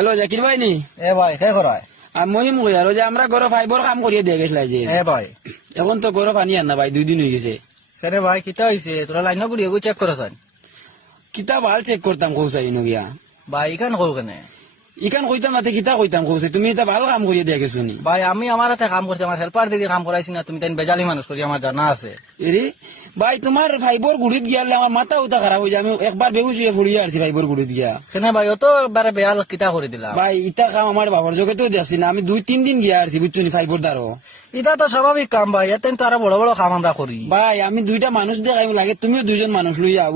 Hello Zakir ভাই নি? এ ভাই হে করায় আমি মহিম কই আর যে আমরা গরো ফাইবর কাম করিয়ে দিয়ে গেছিলাম যে এ ভাই এখন তো গরো পানি আন না ভাই 2 দিন হয়ে গেছে। কেন ভাই কিতা হইছে তোরা লাইন গুড়ি এগু চেক করছান কিতা ভাল চেক করতাম কৌসাই নগিয়া ভাই ইখান কও কেনে ইখান কইতাম না কিতা কইতাম কৌছে তুমি এটা ভালো কাম করিয়ে দিয়ে গেছো নি ভাই আমি আমার হাতে কাম করছি আমার হেল্পার দিকে কাম করাইছি না তুমি তাই বেজালি মানুষ করি আমার জানা আছে এরে ভাই তোমার ফাইবর গুড়িত গিয়ালে আমার মাথা উঠা খারাপ হয়ে যায় আমি একবার বেহুশ হয়ে ফুড়িয়ে আসছি ফাইবর গুড়িত গিয়া। কেন ভাই অত একবারে বেয়াল কিতা করে দিলাম ভাই ইটা কাম আমার বাবার জগে তো যাচ্ছি না আমি 2-3 দিন গিয়া আসছি বুঝছো নি ফাইবর দ্বারো। এটা তো স্বাভাবিক কাম ভাই এতেন তো আরো বড় বড় কাম আমরা করি ভাই আমি 2টা মানুষ দেখাই লাগে তুমিও 2জন মানুষ লইয়া